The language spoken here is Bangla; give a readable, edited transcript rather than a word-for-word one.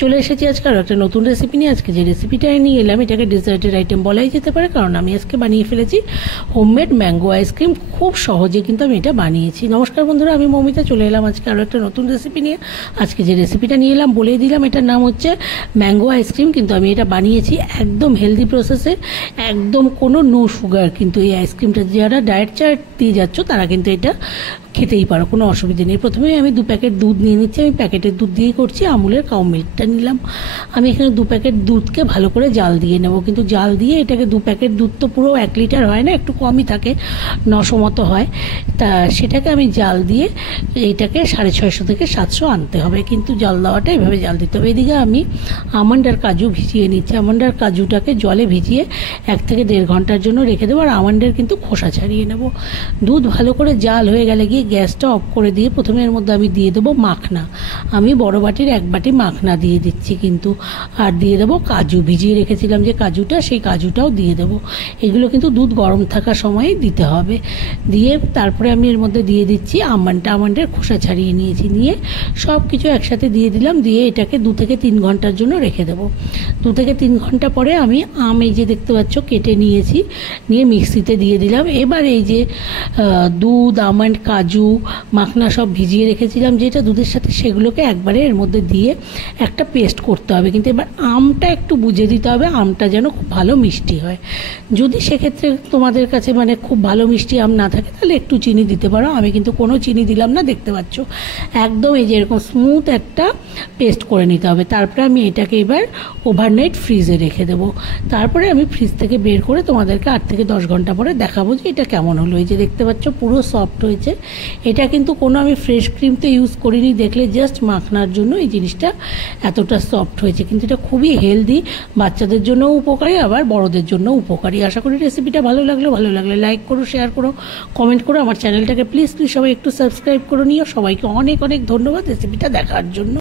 চলে এসেছি আজকে আরও একটা নতুন রেসিপি নিয়ে। আজকে যে রেসিপিটা নিয়ে এলাম এটাকে ডেজার্টের আইটেম বলাই যেতে পারে, কারণ আমি আজকে বানিয়ে ফেলেছি হোমমেড ম্যাঙ্গো আইসক্রিম। খুব সহজে কিন্তু আমি এটা বানিয়েছি। নমস্কার বন্ধুরা, আমি মৌমিতা চলে এলাম আজকে আরও একটা নতুন রেসিপি নিয়ে। আজকে যে রেসিপিটা নিয়ে এলাম বলেই দিলাম, এটার নাম হচ্ছে ম্যাঙ্গো আইসক্রিম। কিন্তু আমি এটা বানিয়েছি একদম হেলদি প্রসেসে, একদম কোনো নো সুগার। কিন্তু এই আইসক্রিমটা যারা ডায়েট চার্ট দিয়ে যাচ্ছ তারা কিন্তু এটা খেতেই পারো, কোনো অসুবিধা নেই। প্রথমেই আমি 2 প্যাকেট দুধ নিয়ে নিচ্ছি। আমি প্যাকেটের দুধ দিয়েই করছি, আমুলের কাউ মিল্কটা নিলাম। আমি এখানে 2 প্যাকেট দুধকে ভালো করে জাল দিয়ে নেব। কিন্তু জাল দিয়ে এটাকে 2 প্যাকেট দুধ তো পুরো 1 লিটার হয় না, একটু কমই থাকে, 900 মতো হয়। তা সেটাকে আমি জাল দিয়ে এইটাকে 650 থেকে 700 আনতে হবে। কিন্তু জাল দেওয়াটা এভাবে জাল দিতে হবে। এদিকে আমি আমন্ড আর কাজু ভিজিয়ে নিচ্ছি। আমন্ড আর কাজুটাকে জলে ভিজিয়ে 1 থেকে 1.5 ঘন্টার জন্য রেখে দেবো। আর আমন্ডের কিন্তু খোসা ছাড়িয়ে নেব। দুধ ভালো করে জাল হয়ে গেলে গিয়ে গ্যাসটা অফ করে দিয়ে প্রথমে এর মধ্যে আমি দিয়ে দেবো মাখনা। আমি বড় বাটির 1 বাটি মাখনা দিয়ে দিচ্ছি কিন্তু। আর দিয়ে দেবো কাজু, ভিজিয়ে রেখেছিলাম যে কাজুটা, সেই কাজুটাও দিয়ে দেবো। এগুলো কিন্তু দুধ গরম থাকার সময়ই দিতে হবে। দিয়ে তারপরে আমি এর মধ্যে দিয়ে দিচ্ছি আমন্ডটা। আমন্ডের খোসা ছাড়িয়ে নিয়েছি, নিয়ে সব কিছু একসাথে দিয়ে দিলাম। দিয়ে এটাকে 2 থেকে 3 ঘন্টার জন্য রেখে দেবো। 2 থেকে 3 ঘন্টা পরে আমি এই যে দেখতে পাচ্ছ কেটে নিয়েছি, নিয়ে মিক্সিতে দিয়ে দিলাম। এবার এই যে দুধ, আমন্ড, কাজু, মাখনা সব ভিজিয়ে রেখেছিলাম যেটা দুধের সাথে, সেগুলোকে একবারে এর মধ্যে দিয়ে একটা পেস্ট করতে হবে। কিন্তু এবার আমটা একটু বুঝে দিতে হবে, আমটা যেন খুব ভালো মিষ্টি হয়। যদি সেক্ষেত্রে তোমাদের কাছে মানে খুব ভালো মিষ্টি আম না থাকে তাহলে একটু চিনি দিতে পারো। আমি কিন্তু কোনো চিনি দিলাম না, দেখতে পাচ্ছ একদম এই যে এরকম স্মুথ একটা পেস্ট করে নিতে হবে। তারপরে আমি এটাকে এবার ওভারনাইট ফ্রিজে রেখে দেবো। তারপরে আমি ফ্রিজ থেকে বের করে তোমাদেরকে 8 থেকে 10 ঘন্টা পরে দেখাবো যে এটা কেমন হলো। এই যে দেখতে পাচ্ছ পুরো সফট হয়েছে। এটা কিন্তু কোনো আমি ফ্রেশ ক্রিম তো ইউজ করিনি, দেখলে জাস্ট মাখনার জন্য এই জিনিসটা এতটা সফট হয়েছে। কিন্তু এটা খুবই হেলদি, বাচ্চাদের জন্যও উপকারী, আবার বড়দের জন্য উপকারী। আশা করি রেসিপিটা ভালো লাগলে লাইক করো, শেয়ার করো, কমেন্ট করো। আমার চ্যানেলটাকে প্লিজ সবাই একটু সাবস্ক্রাইব করে নিও। সবাইকে অনেক অনেক ধন্যবাদ রেসিপিটা দেখার জন্য।